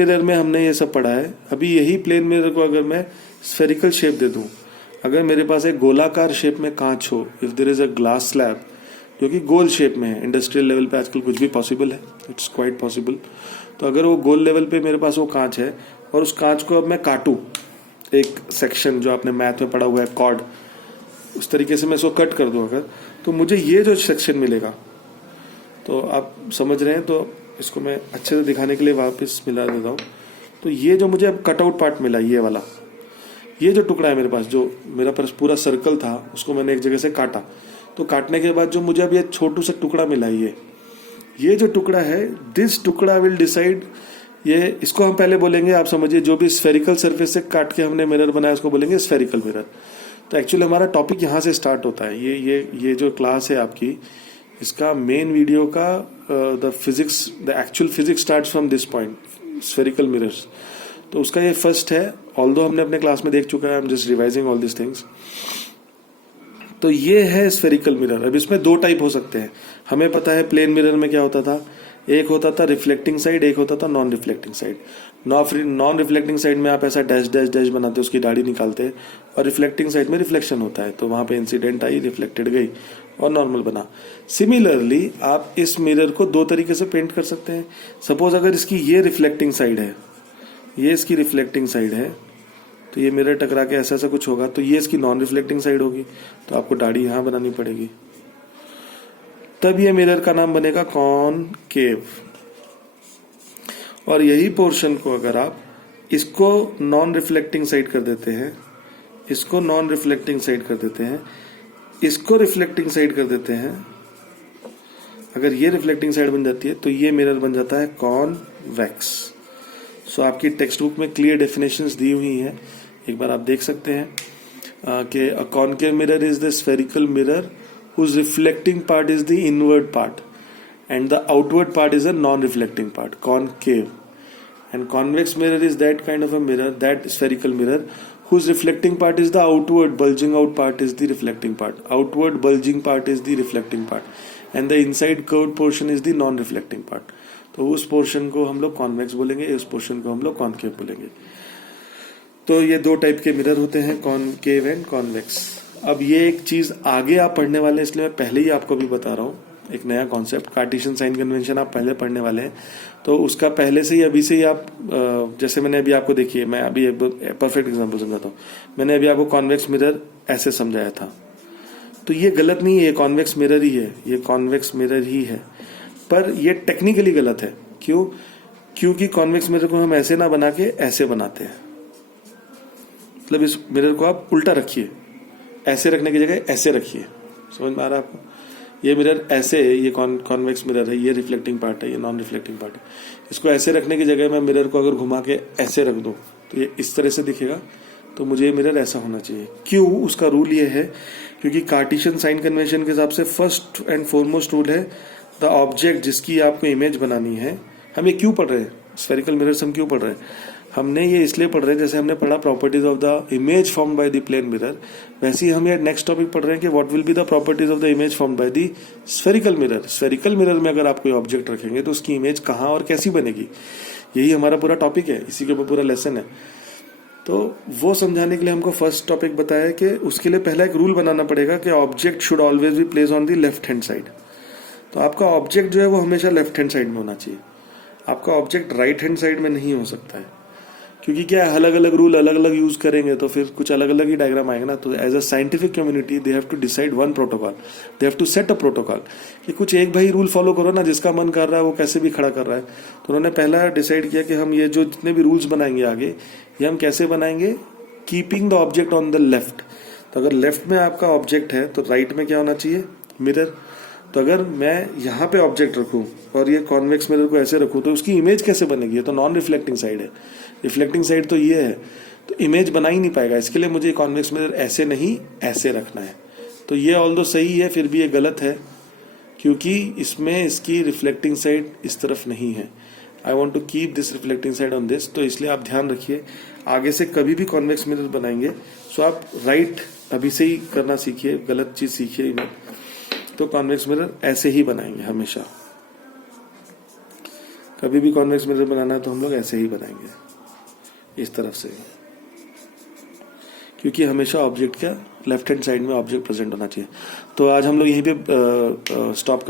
Mirror में हमने ये सब पढ़ा है। अभी यही प्लेन मिरर को अगर मैं स्फेरिकल शेप दे दूं, अगर मेरे पास एक गोलाकार शेप में कांच हो, if there is a glass slab जो कि गोल शेप में है, इंडस्ट्रियल लेवल पे आजकल कुछ भी पॉसिबल है, इट्स क्वाइट पॉसिबल। तो अगर वो गोल लेवल पे मेरे पास वो कांच है और उस कांच को अब मैं काटूं, एक सेक्शन जो आपने मैथ में पढ़ा हुआ है कॉर्ड, उस तरीके से मैं इसको कट कर दूं अगर, तो मुझे ये जो सेक्शन मिलेगा, तो आप समझ रहे हैं। तो इसको मैं अच्छे से दिखाने के लिए वापस मिला देता हूँ। तो ये जो मुझे अब कटआउट पार्ट मिला, ये वाला, ये जो टुकड़ा है मेरे पास, जो मेरा पास पूरा सर्कल था उसको मैंने एक जगह से काटा, तो काटने के बाद जो मुझे अब ये छोटू सा टुकड़ा मिला, ये जो टुकड़ा है, दिस टुकड़ा विल डिसाइड, ये इसको हम पहले बोलेंगे, आप समझिए, जो भी स्फेरिकल सरफेस से काट के हमने मिरर बनाया उसको बोलेंगे स्फेरिकल मिरर। तो एक्चुअली हमारा टॉपिक यहाँ से स्टार्ट होता है। ये जो क्लास है आपकी, इसका मेन वीडियो का the actual physics starts from this point, spherical mirrors. तो उसका ये फर्स्ट है, ऑल्दो हमने अपने क्लास में देख चुका है, I am just revising all this things. तो ये है स्फेरिकल मिरर। अब इसमें दो टाइप हो सकते हैं। हमें पता है प्लेन मिरर में क्या होता था, एक होता था रिफ्लेक्टिंग साइड, एक होता था non reflecting side. Non reflecting side में आप ऐसा डैश डैश डैश बनाते, उसकी दाढ़ी निकालते, और रिफ्लेक्टिंग साइड में रिफ्लेक्शन होता है, तो वहां पे इंसिडेंट आई, रिफ्लेक्टेड गई और नॉर्मल बना। सिमिलरली आप इस मिरर को दो तरीके से पेंट कर सकते हैं। सपोज अगर इसकी ये रिफ्लेक्टिंग साइड है, ये इसकी रिफ्लेक्टिंग साइड है, तो ये मिरर टकरा के ऐसा ऐसा कुछ होगा, तो ये इसकी नॉन रिफ्लेक्टिंग साइड होगी, तो आपको दाढ़ी यहां बनानी पड़ेगी, तब ये मिरर का नाम बनेगा कॉनकेव। और यही पोर्शन को अगर आप इसको नॉन रिफ्लेक्टिंग साइड कर देते हैं, इसको नॉन रिफ्लेक्टिंग साइड कर देते हैं, इसको रिफ्लेक्टिंग साइड कर देते हैं, अगर ये रिफ्लेक्टिंग साइड बन जाती है तो ये मिरर बन जाता है कॉन्वेक्स। सो आपकी टेक्स्ट बुक में क्लियर डेफिनेशंस दी हुई हैं, एक बार आप देख सकते हैं कि a concave mirror is the spherical mirror whose reflecting part is the inward part and the outward part is a non-reflecting part, concave. And convex mirror is that kind of a mirror, that spherical mirror whose reflecting part is the outward, bulging out part is the reflecting part, outward bulging part is the reflecting part, and the inside curved portion is the non-reflecting part. तो उस portion को हम लोग convex बोलेंगे, इस portion को हम लोग कॉनकेव बोलेंगे। तो ये दो टाइप के मिरर होते हैं, कॉनकेव एंड कॉन्वेक्स। अब ये एक चीज आगे आप पढ़ने वाले हैं, इसलिए मैं पहले ही आपको भी बता रहा हूँ एक नया कॉन्सेप्ट, कार्टेशियन साइन कन्वेंशन आप पहले पढ़ने वाले हैं, तो उसका पहले से ही अभी से ही आप, जैसे मैंने अभी आपको, देखिए मैं अभी एक परफेक्ट एग्जांपल समझाता हूँ। मैंने अभी आपको कॉन्वेक्स मिरर ऐसे समझाया था, तो ये गलत नहीं है, कॉन्वेक्स मिरर ही है, ये कॉन्वेक्स मिरर ही है, पर ये टेक्निकली गलत है। क्यों? क्योंकि कॉन्वेक्स मिरर को हम ऐसे ना बना के ऐसे बनाते हैं, मतलब इस मिरर को आप उल्टा रखिए, ऐसे रखने की जगह ऐसे रखिए। समझ में आ रहा है आपको? ये मिरर ऐसे है, ये कॉन्वेक्स मिरर है, ये रिफ्लेक्टिंग पार्ट है, ये नॉन रिफ्लेक्टिंग पार्ट है। इसको ऐसे रखने की जगह मैं मिरर को अगर घुमा के ऐसे रख दूं तो ये इस तरह से दिखेगा, तो मुझे ये मिरर ऐसा होना चाहिए। क्यों? उसका रूल ये है क्योंकि कार्टेशियन साइन कन्वेंशन के हिसाब से फर्स्ट एंड फॉरमोस्ट रूल है, द ऑब्जेक्ट जिसकी आपको इमेज बनानी है। हम ये क्यों पढ़ रहे हैं, स्फेरिकल मिरर्स हम क्यों पढ़ रहे हैं? हमने ये इसलिए पढ़ रहे हैं, जैसे हमने पढ़ा properties of the image formed by the plane mirror, वैसे ही हम ये नेक्स्ट टॉपिक पढ़ रहे हैं कि what will be the properties of the image formed by the spherical mirror. Spherical mirror में अगर आप कोई ऑब्जेक्ट रखेंगे तो उसकी इमेज कहाँ और कैसी बनेगी, यही हमारा पूरा टॉपिक है, इसी के ऊपर पूरा लेसन है। तो वो समझाने के लिए हमको फर्स्ट टॉपिक बताया कि उसके लिए पहला एक रूल बनाना पड़ेगा कि object should always be place on the left hand side. तो आपका ऑब्जेक्ट जो है वो हमेशा लेफ्ट हैंड साइड में होना चाहिए, आपका ऑब्जेक्ट राइट हैंड साइड में नहीं हो सकता है। क्योंकि क्या है, अलग अलग रूल अलग अलग यूज करेंगे तो फिर कुछ अलग अलग ही डायग्राम आएगा ना। तो as a scientific community they have to decide one protocol, they have to set a protocol कि कुछ एक भाई रूल फॉलो करो ना, जिसका मन कर रहा है वो कैसे भी खड़ा कर रहा है। तो उन्होंने पहला डिसाइड किया कि हम ये जो जितने भी रूल्स बनाएंगे आगे, ये हम कैसे बनाएंगे, keeping the object on the left. तो अगर लेफ्ट में आपका ऑब्जेक्ट है तो राइट में क्या होना चाहिए, मिरर। तो अगर मैं यहाँ पे ऑब्जेक्ट रखूं और ये कॉन्वेक्स मिरर को ऐसे रखूं तो उसकी इमेज कैसे बनेगी, ये तो नॉन रिफ्लेक्टिंग साइड है, रिफ्लेक्टिंग साइड तो ये है, तो इमेज बना ही नहीं पाएगा। इसके लिए मुझे कॉन्वेक्स मिरर ऐसे नहीं ऐसे रखना है। तो ये ऑल्दो सही है फिर भी ये गलत है, क्योंकि इसमें इसकी रिफ्लेक्टिंग साइड इस तरफ नहीं है। I want to keep this reflecting side on this. तो इसलिए आप ध्यान रखिए, आगे से कभी भी कॉन्वेक्स मिरर बनाएंगे सो आप राइट अभी से ही करना सीखिए, गलत चीज सीखिए ही मत। तो कॉन्वेक्स मिरर ऐसे ही बनाएंगे हमेशा। कभी भी कॉन्वेक्स मिरर बनाना है तो हम लोग ऐसे ही बनाएंगे, इस तरफ से, क्योंकि हमेशा ऑब्जेक्ट का लेफ्ट हैंड साइड में ऑब्जेक्ट प्रेजेंट होना चाहिए। तो आज हम लोग यहीं पे स्टॉप